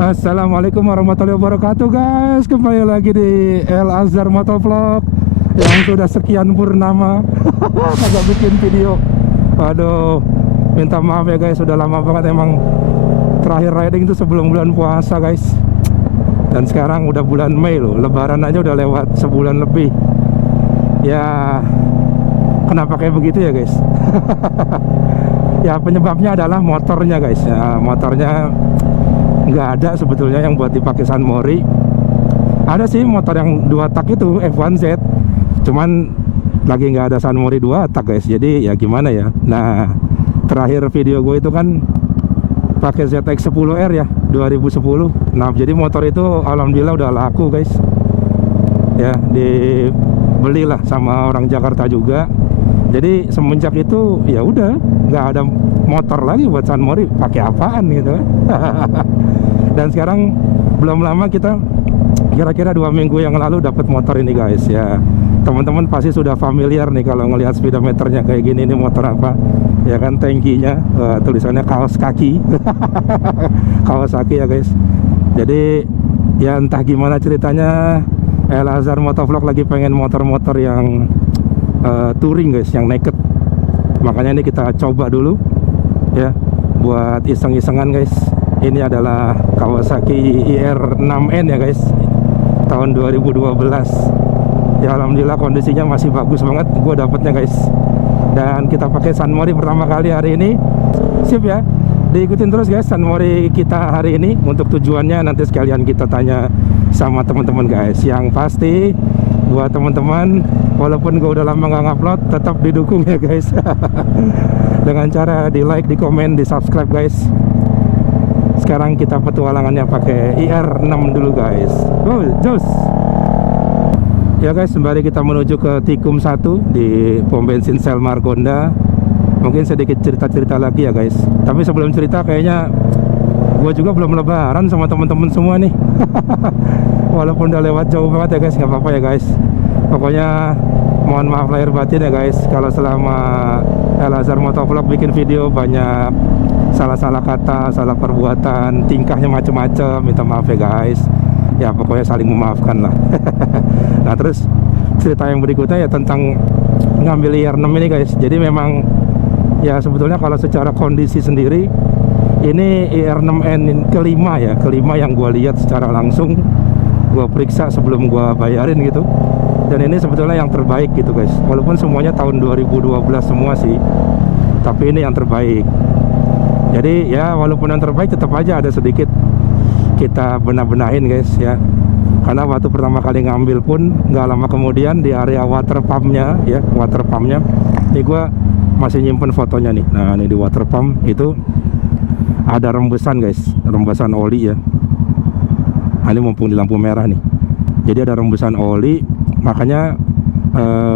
Assalamualaikum warahmatullahi wabarakatuh guys. Kembali lagi di El Azhar Motovlog yang sudah sekian purnama kagak bikin video. Aduh, minta maaf ya guys, sudah lama banget emang. Terakhir riding itu sebelum bulan puasa guys. Dan sekarang udah bulan Mei loh, lebaran aja udah lewat sebulan lebih. Ya, kenapa kayak begitu ya guys? Ya penyebabnya adalah motornya guys. Ya, motornya nggak ada sebetulnya yang buat dipakai San Mori. Ada sih motor yang 2 tak itu F1Z, cuman lagi nggak ada San Mori 2 tak guys. Jadi ya gimana ya. Nah, terakhir video gue itu kan pakai ZX10R ya 2010. Nah jadi motor itu alhamdulillah udah laku guys. Ya dibelilah sama orang Jakarta juga. Jadi semenjak itu ya udah nggak ada motor lagi buat San Mori, pakai apaan gitu. Dan sekarang belum lama kita kira-kira 2 minggu yang lalu dapat motor ini guys ya. Teman-teman pasti sudah familiar nih kalau ngelihat speedometernya kayak gini. Ini motor apa ya kan, tankinya tulisannya Kawasaki. Kawasaki ya guys. Jadi ya entah gimana ceritanya, El Azhar Motovlog lagi pengen motor-motor yang touring guys, yang naked. Makanya ini kita coba dulu ya buat iseng-isengan guys. Ini adalah Kawasaki IR6N ya guys, tahun 2012. Ya alhamdulillah kondisinya masih bagus banget gue dapetnya guys. Dan kita pakai San Mori pertama kali hari ini. Sip ya, diikutin terus guys San Mori kita hari ini. Untuk tujuannya nanti sekalian kita tanya sama teman-teman guys. Yang pasti buat teman-teman, walaupun gue udah lama nggak ngupload, tetap didukung ya guys. Dengan cara di like, di komen, di subscribe guys. Sekarang kita petualangannya pakai IR6 dulu guys. Oh, jos. Ya guys, sembari kita menuju ke Tikum 1 di pom bensin Shell Margonda, mungkin sedikit cerita-cerita lagi ya guys. Tapi sebelum cerita, kayaknya gue juga belum lebaran sama teman-teman semua nih. Walaupun udah lewat jauh banget ya guys, nggak apa-apa ya guys. Pokoknya mohon maaf lahir batin ya guys, kalau selama El Azhar Motovlog bikin video banyak salah-salah kata, salah perbuatan, tingkahnya macem-macem, minta maaf ya guys. Ya pokoknya saling memaafkan lah. Nah terus cerita yang berikutnya ya tentang ngambil IR6 ini guys. Jadi memang ya sebetulnya kalau secara kondisi sendiri, ini IR6N kelima ya, kelima yang gue lihat secara langsung, gue periksa sebelum gue bayarin gitu. Dan ini sebetulnya yang terbaik gitu guys. Walaupun semuanya tahun 2012 semua sih, tapi ini yang terbaik. Jadi ya walaupun yang terbaik, tetap aja ada sedikit kita benah-benahin guys ya. Karena waktu pertama kali ngambil pun nggak lama kemudian di area water pumpnya ya, water pumpnya ini gue masih nyimpen fotonya nih. Nah ini di water pump itu ada rembesan guys, rembesan oli ya. Nah, ini mumpung di lampu merah nih, jadi ada rembesan oli. Makanya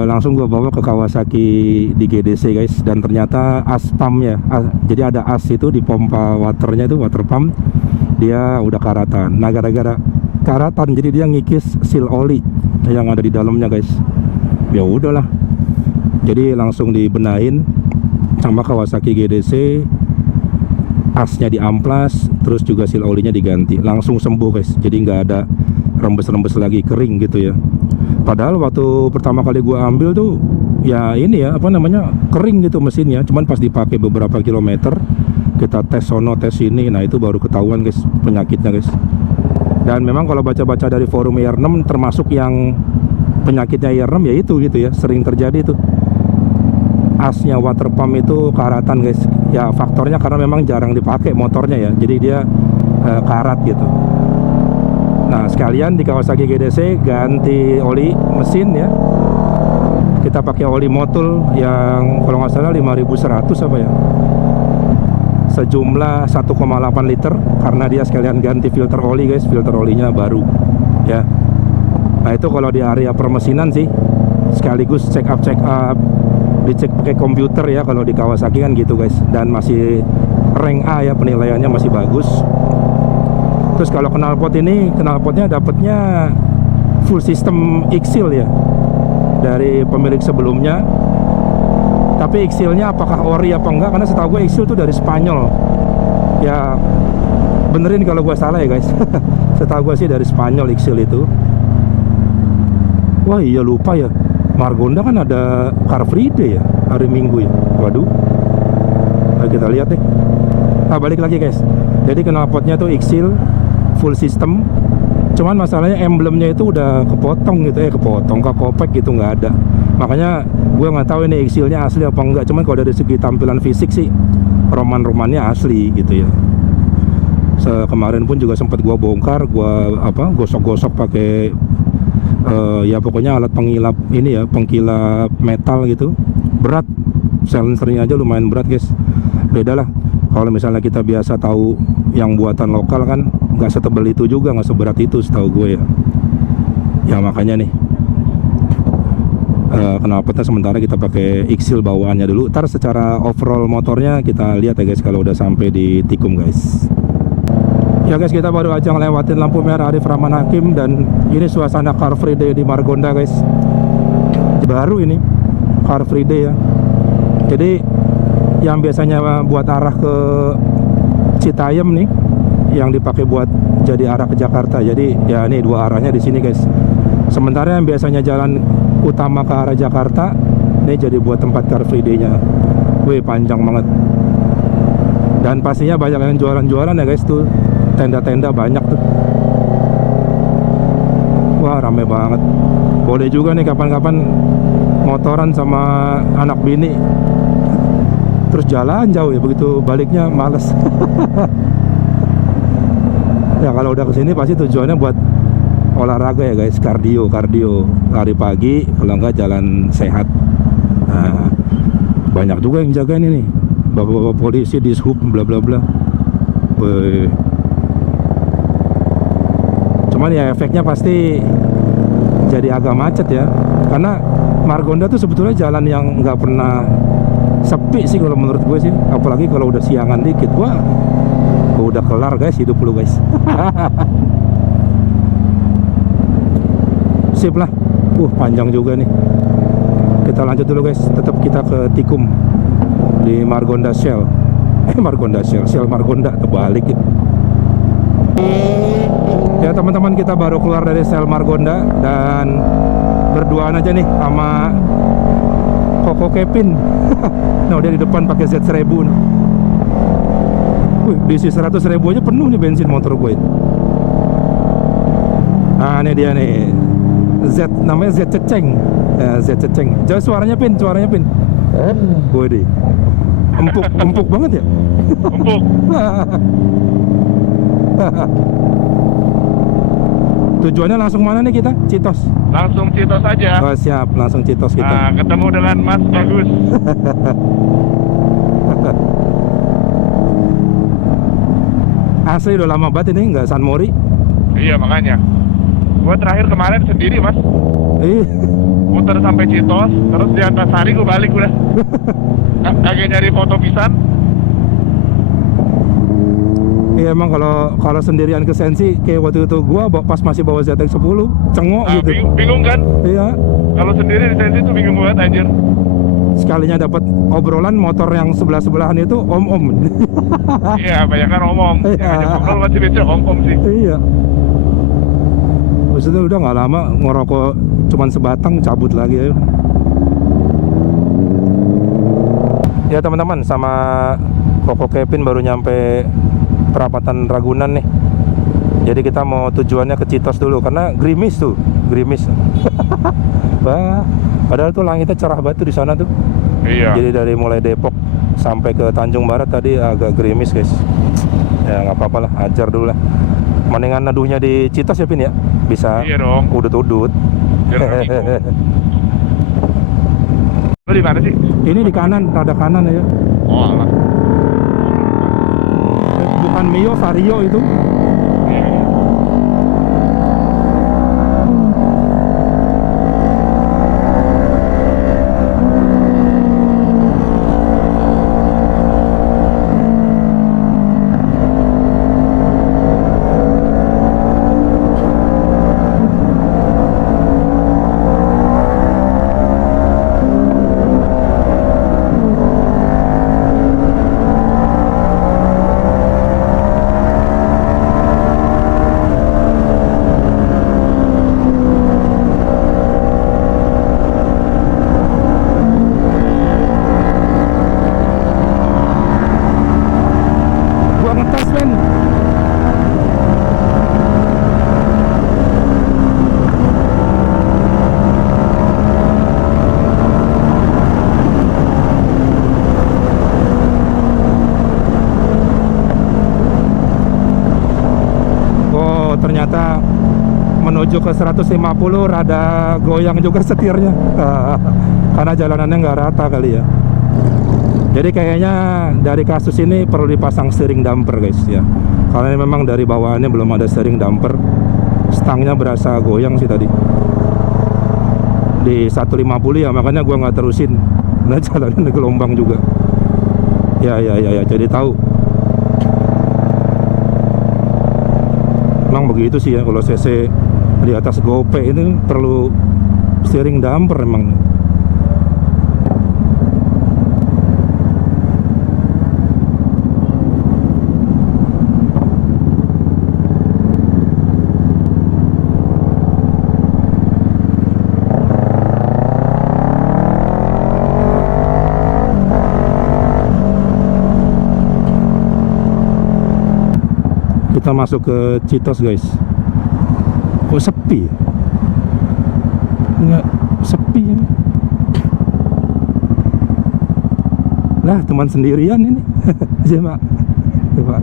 langsung gue bawa ke Kawasaki di GDC guys. Dan ternyata as pumpnya, jadi ada as itu di pompa waternya itu, water pump, dia udah karatan. Nah gara-gara karatan jadi dia ngikis seal oli yang ada di dalamnya guys. Ya udahlah, jadi langsung dibenahin sama Kawasaki GDC. Asnya diamplas, terus juga seal olinya diganti, langsung sembuh guys. Jadi nggak ada rembes-rembes lagi kering gitu ya. Padahal waktu pertama kali gua ambil tuh ya ini ya apa namanya, kering gitu mesinnya. Cuman pas dipakai beberapa kilometer, kita tes sono tes sini, nah itu baru ketahuan guys penyakitnya guys. Dan memang kalau baca-baca dari forum IR6, termasuk yang penyakitnya IR6 ya itu gitu ya, sering terjadi tuh asnya water pump itu karatan guys. Ya faktornya karena memang jarang dipakai motornya ya, jadi dia karat gitu. Nah sekalian di Kawasaki GDC ganti oli mesin ya. Kita pakai oli Motul yang kalau nggak salah 5100 apa ya, sejumlah 1,8 liter. Karena dia sekalian ganti filter oli guys, filter olinya baru ya. Nah itu kalau di area permesinan sih, sekaligus check up, dicek pakai komputer ya kalau di Kawasaki kan gitu guys. Dan masih rank A ya, penilaiannya masih bagus. Terus kalau knalpot ini, knalpotnya dapatnya full system X-Seal ya dari pemilik sebelumnya. Tapi X-Seal-nya apakah ori apa enggak, karena setahu gue X-Seal itu dari Spanyol ya. benerin kalau gua salah ya guys. Setahu gua sih dari Spanyol Exil itu. Wah iya lupa ya, Margonda kan ada Car Free Day ya, hari Minggu ya. Waduh. Nah, kita lihat deh. Nah balik lagi guys. Jadi knalpotnya tuh Exil full system. Cuman masalahnya emblemnya itu udah kepotong gitu ya, kekopek gitu, nggak ada. Makanya gue nggak tahu ini Exilnya asli apa enggak. Cuman kalau dari segi tampilan fisik sih roman-romannya asli gitu ya. Kemarin pun juga sempat gue bongkar, gue gosok-gosok pakai ya pokoknya alat pengilap ini ya, pengkilap metal gitu. Berat, silencernya aja lumayan berat guys. Beda lah kalau misalnya kita biasa tahu yang buatan lokal kan nggak setebal itu juga, nggak seberat itu setahu gue ya. Ya makanya nih knalpotnya sementara kita pakai Exil bawaannya dulu. Ntar secara overall motornya kita lihat ya guys kalau udah sampai di Tikum guys. Ya guys, kita baru aja ngelewatin lampu merah Arif Rahman Hakim dan ini suasana Car Free Day di Margonda guys. Baru ini Car Free Day ya. Jadi yang biasanya buat arah ke Citayam nih, yang dipakai buat jadi arah ke Jakarta. Jadi ya ini dua arahnya di sini guys. Sementara yang biasanya jalan utama ke arah Jakarta, ini jadi buat tempat Car Free Day-nya. Wih, panjang banget. Dan pastinya banyak yang jualan-jualan ya guys tuh. Tenda-tenda banyak tuh. Wah, rame banget. Boleh juga nih kapan-kapan motoran sama anak bini. Terus jalan jauh ya, begitu baliknya males. Ya kalau udah kesini pasti tujuannya buat olahraga ya guys, kardio, lari pagi, kalau enggak jalan sehat. Nah, banyak juga yang jagain ini, bapak-bapak polisi, dishub, bla bla bla. Cuman ya efeknya pasti jadi agak macet ya, karena Margonda tuh sebetulnya jalan yang nggak pernah sepi sih kalau menurut gue sih, apalagi kalau udah siangan dikit. Wah, udah kelar guys hidup lu guys. Sip lah. Panjang juga nih. Kita lanjut dulu guys. Tetap kita ke Tikum di Margonda Shell. Margonda Shell Margonda terbalik gitu. Ya teman-teman, kita baru keluar dari Shell Margonda dan berduaan aja nih sama Koko Kevin. Nah, dia di depan pakai Z1000. Wih, diisi 100.000 aja penuh nih bensin motor gue. Nah, ini dia nih. Namanya Z Ceceng. Ya, Z Ceceng. Jauh suaranya Pin. Gue deh. Empuk banget ya. Empuk. Tujuannya langsung mana nih kita? Citos. Langsung Citos aja. Oh siap, langsung Citos kita. Nah, ketemu dengan Mas Bagus. Asli udah lama banget ini nggak San Mori. Iya makanya. Gue terakhir kemarin sendiri mas. Muter sampai Citos, terus di Antasari gue balik udah. Kagak nyari foto pisan. Iya emang kalau sendirian ke Sensi kayak waktu itu gua pas masih bawa ZX10 cengok gitu. Bingung kan? Iya. Kalau sendiri di Sensi tuh bingung banget anjir. Sekalinya dapat obrolan motor yang sebelah-sebelahan itu om-om. Iya, banyak kan om-om. Iya. Yang ngobrol masih biasa om-om sih. Iya. Terus itu udah nggak lama ngerokok cuman sebatang, cabut lagi ya. Ya teman-teman, sama Koko Kevin baru nyampe perapatan Ragunan nih. Jadi kita mau tujuannya ke Citos dulu karena gerimis. Wah, padahal tuh langitnya cerah banget tuh di sana tuh. Iya. Jadi dari mulai Depok sampai ke Tanjung Barat tadi agak gerimis guys. Ya nggak apa-apa lah, ajar dulu lah. Mendingan neduhnya di Citos ya Pin ya. Bisa. Iya dong. Udut-udut. Lu di mana sih? Ini di kanan, rada kanan ya. Oh alah. Bukan Mio, Vario itu. Iya. menuju ke 150 rada goyang juga setirnya. Karena jalanannya nggak rata kali ya. Jadi kayaknya dari kasus ini perlu dipasang steering damper guys ya. Karena memang dari bawaannya belum ada steering damper. Stangnya berasa goyang sih tadi di 150 ya, makanya gua nggak terusin. Nah jalanannya gelombang juga. Ya jadi tahu. Emang begitu sih ya, kalau CC di atas gope ini perlu steering damper emang. Kita masuk ke Citos guys. Kok sepi? Nggak sepi ya. Lah teman sendirian ini. Coba. Coba.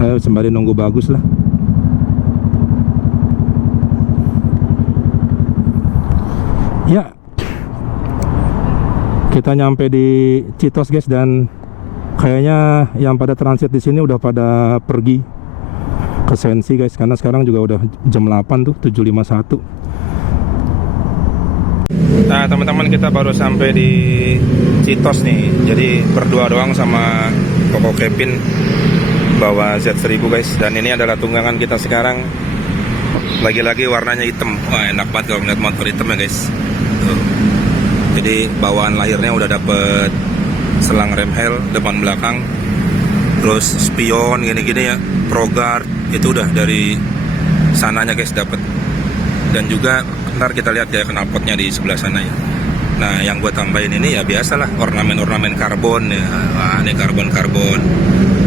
Ayo sembari nunggu bagus lah. Ya. Kita nyampe di Citos guys, dan kayaknya yang pada transit di sini udah pada pergi ke Sensi guys, karena sekarang juga udah jam 8 tuh, 7.51. Nah teman-teman, kita baru sampai di Citos nih. Jadi berdua doang sama Koko Kevin bawa Z1000 guys. Dan ini adalah tunggangan kita sekarang. Lagi-lagi warnanya hitam. Wah enak banget kalau ngeliat motor hitam ya guys. Tuh. Jadi bawaan lahirnya udah dapet selang rem hel depan belakang, terus spion gini-gini ya, Pro Guard itu udah dari sananya guys dapet. Dan juga ntar kita lihat ya knalpotnya di sebelah sana ya. Nah yang gue tambahin ini ya biasalah ornamen-ornamen karbon ya. Wah ini karbon-karbon.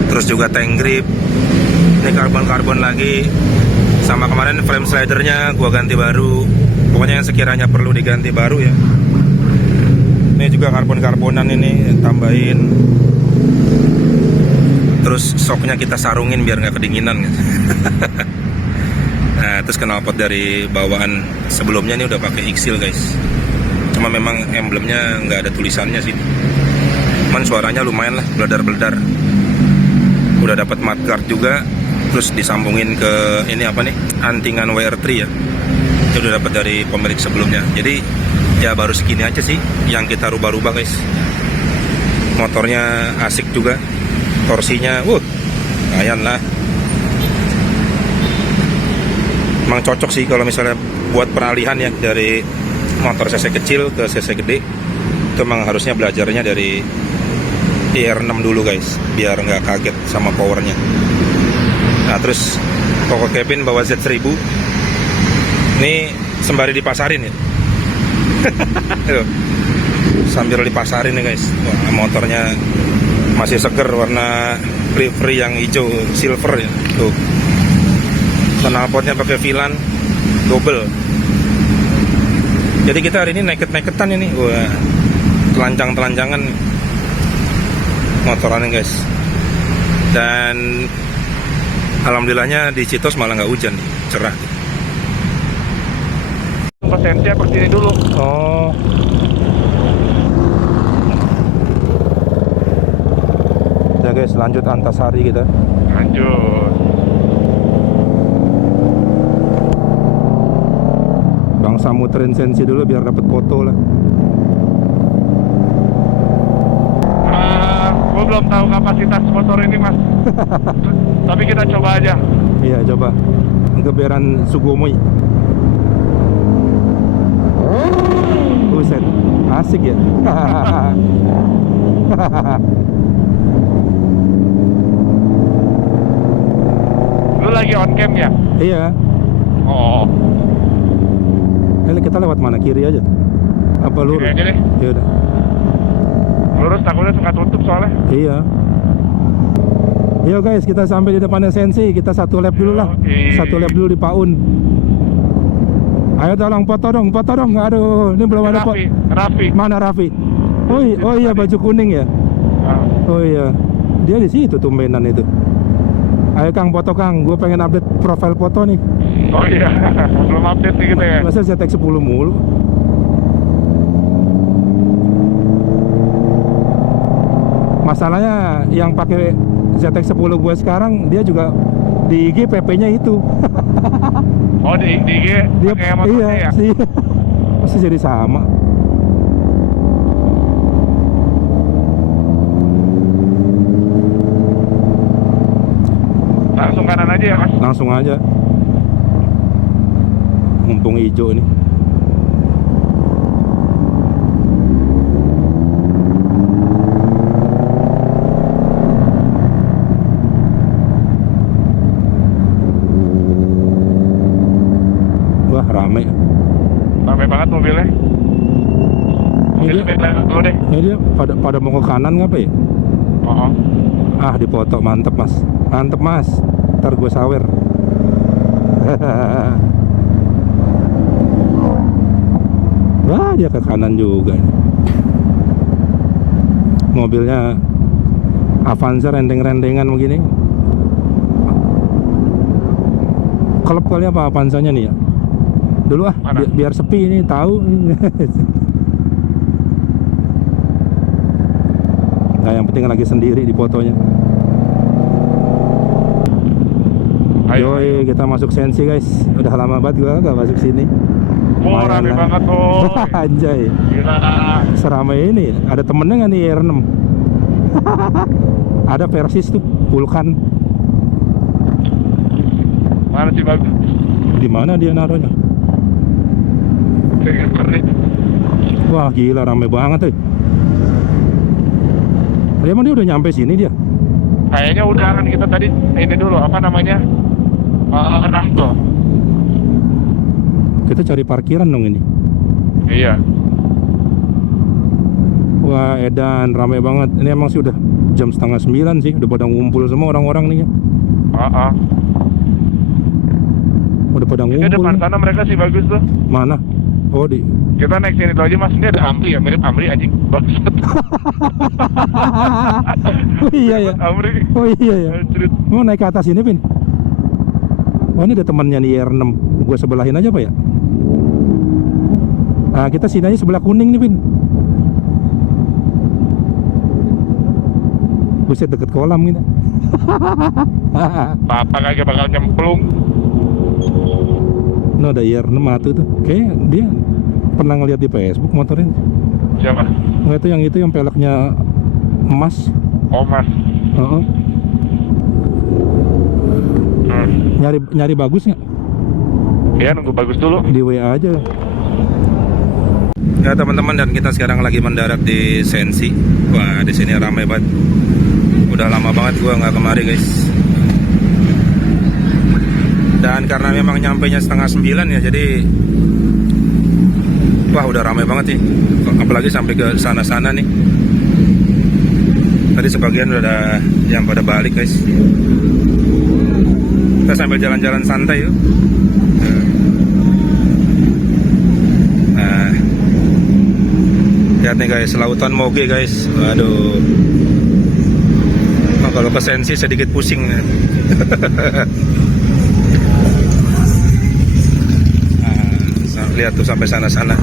Terus juga tank grip, ini karbon-karbon lagi. Sama kemarin frame slidernya gue ganti baru. Pokoknya yang sekiranya perlu diganti baru ya. Ini juga karbon-karbonan ini tambahin. Terus shocknya kita sarungin biar nggak kedinginan. Nah terus knalpot dari bawaan sebelumnya ini udah pakai Xil guys. Cuma memang emblemnya nggak ada tulisannya sih. Cuman suaranya lumayan lah, beledar-beledar. Udah dapat mudguard juga. Terus disambungin ke ini apa nih, antingan WR3 ya. Itu udah dapat dari pemilik sebelumnya. Jadi ya baru segini aja sih yang kita rubah-rubah guys. Motornya asik juga, torsinya lumayan lah. Emang cocok sih kalau misalnya buat peralihan ya dari motor cc kecil ke cc gede. Itu emang harusnya belajarnya dari IR6 dulu guys, biar nggak kaget sama powernya. Nah terus Koko Kevin bawa Z1000 ini sembari dipasarin ya. Sambil dipasarin nih guys. Wah, motornya masih seger, warna livery yang hijau silver ya. Tuh. Knalpotnya pakai Vilan double. Jadi kita hari ini naked-nakedan ini. Wah, telanjang-telanjangan motorannya guys. Dan alhamdulillahnya di Citos malah nggak hujan, cerah. Sensi apa sini dulu. Oh. Ya guys, lanjut Antasari kita. Lanjut. Bang Samu muterin Sensi dulu biar dapat foto lah. Gue belum tahu kapasitas motor ini mas. Tapi kita coba aja. Iya coba. Geberan Sugomoi. Buset, asik ya. Lu lagi on cam ya? Iya. Oh. Ini kita lewat mana, kiri aja? Apa lurus? Kiri aja deh. Iya udah. Lurus takutnya suka tutup soalnya. Iya. Yo guys, kita sampai di depannya Sensi. Kita satu lap dulu lah. Satu lap dulu di Paun. Ayo tolong foto dong, foto dong. Aduh, ini belum ada foto. Raffi. Mana Raffi? Oh iya baju kuning ya. Oh iya. Dia di situ tumbenan itu. Ayo Kang, foto Kang, gue pengen update profile foto nih. Oh iya, belum update nih gitu ya. Masa ZX 10 mulu? Masalahnya yang pakai ZX 10 gue sekarang, dia juga di IG PP-nya itu. Oh di IG Dia pakai motornya iya ya? sih. Masih jadi sama. Langsung kanan aja ya mas? Langsung aja. Mumpung hijau nih. Wah, rame. Rame banget mobilnya. Ini Mobil dia, sebelah dulu deh. ini dia pada mau ke kanan ngapa ya? Oh. Ah, dipoto, mantep mas. Mantep mas. Ntar gue sawer. Wah, dia ke kanan juga nih. Mobilnya Avanza rendeng-rendengan begini. Kelep kali apa Avanzanya nih ya? Dulu ah, Mana? biar sepi ini, tahu. Nah, yang penting lagi sendiri di fotonya. Ayo, Yoi, kita masuk Sensi guys. Udah lama banget gua gak masuk sini. Oh, Lumayan rame lah. banget tuh. Anjay, Gila. seramai ini. Ada temennya nggak nih R6? Ada Persis tuh, Vulkan. Mana sih bagus? Di mana dia naruhnya? Kayak nih. Wah, gila rame banget tuh. Emang dia udah nyampe sini dia? Kayaknya udah kan kita tadi ini dulu apa namanya? Nasto. Kita cari parkiran dong ini. Iya. Wah, edan rame banget. Ini emang sih udah jam 8:30 sih. Udah pada ngumpul semua orang-orang nih ya. Udah pada Ini ngumpul. depan nih. sana mereka sih bagus tuh. Mana? Oh, di Kita naik sini dulu aja mas. Ini ada Amri ya, mirip Amri anjing. Bagus. Oh iya ya. Amri. Oh iya ya. Anjrit. Mau naik ke atas ini, Pin? Oh, ini ada temannya nih R6. Gue sebelahin aja, Pak ya. Nah, kita sini aja sebelah kuning nih, Pin. Buset, deket kolam gitu. Papa kagak bakal nyemplung. Nah, ada IR6 atuh tuh. Kayak dia pernah ngeliat di Facebook motornya. Siapa? Nggak, itu yang peleknya emas. Oh mas. Heeh. Nyari bagus nggak? Iya nunggu bagus dulu. Di WA aja. Ya teman-teman, dan kita sekarang lagi mendarat di Sensi. Wah, di sini ramai banget. Udah lama banget gua nggak kemari guys. Dan karena memang nyampenya 8:30 ya, jadi wah udah ramai banget nih. Apalagi sampai ke sana-sana nih. Tadi sebagian udah yang pada balik guys. Kita sambil jalan-jalan santai yuk. Nah, lihat nih guys, lautan Moge guys. Waduh. Oh, kalau ke Sensi sedikit pusing. Lihat tuh sampai sana-sana.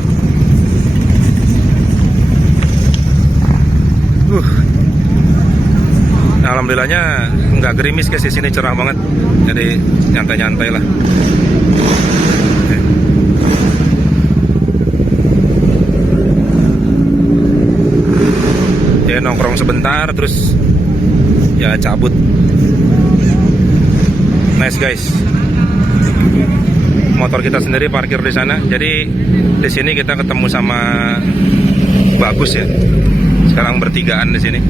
Nah, alhamdulillahnya nggak gerimis guys, di sini cerah banget. Jadi nyantai-nyantai lah. Ya nongkrong sebentar terus ya cabut. Nice guys. Motor kita sendiri parkir di sana. Jadi di sini kita ketemu sama Bagus ya. Sekarang bertigaan di sini.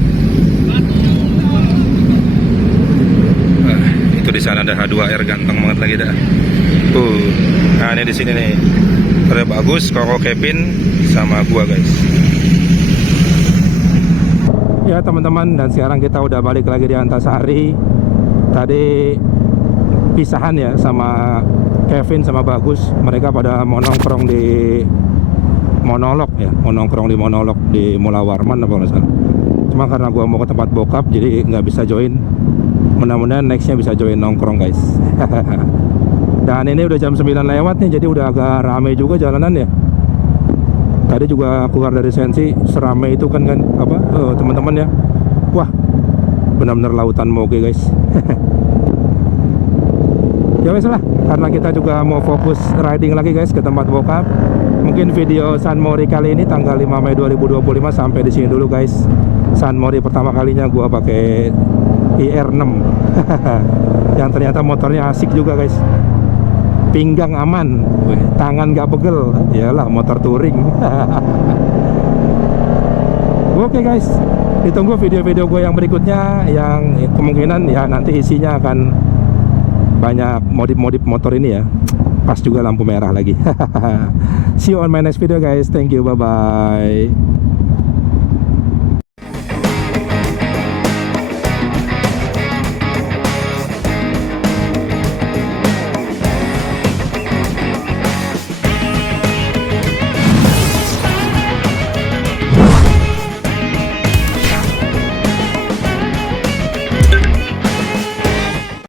Itu di sana ada H2R ganteng banget lagi dah. Nah ini di sini nih. Ada Bagus, Koko Kevin sama gua guys. Ya teman-teman, dan sekarang kita udah balik lagi di Antasari. Tadi pisahan ya sama Kevin sama Bagus. Mereka pada mau nongkrong di Monolog ya, mau nongkrong di Monolog di Mula Warman apa nggak salah. Cuma karena gua mau ke tempat bokap jadi nggak bisa join. Mudah-mudahan nextnya bisa join nongkrong guys. Dan ini udah jam 9 lewat nih, jadi udah agak rame juga jalanan ya. Tadi juga keluar dari Sensi, seramai itu kan teman-teman ya. Wah, benar-benar lautan moge guys. Ya wes lah, karena kita juga mau fokus riding lagi guys ke tempat bokap. Mungkin video San Mori kali ini tanggal 5 Mei 2025 sampai di sini dulu guys. San Mori pertama kalinya gua pakai IR6. Yang ternyata motornya asik juga guys. Pinggang aman, tangan gak pegel. Yalah, motor touring. Oke guys, ditunggu video-video gue yang berikutnya, yang kemungkinan ya nanti isinya akan banyak modif-modif motor ini ya. Pas juga lampu merah lagi. See you on my next video guys. Thank you, bye bye.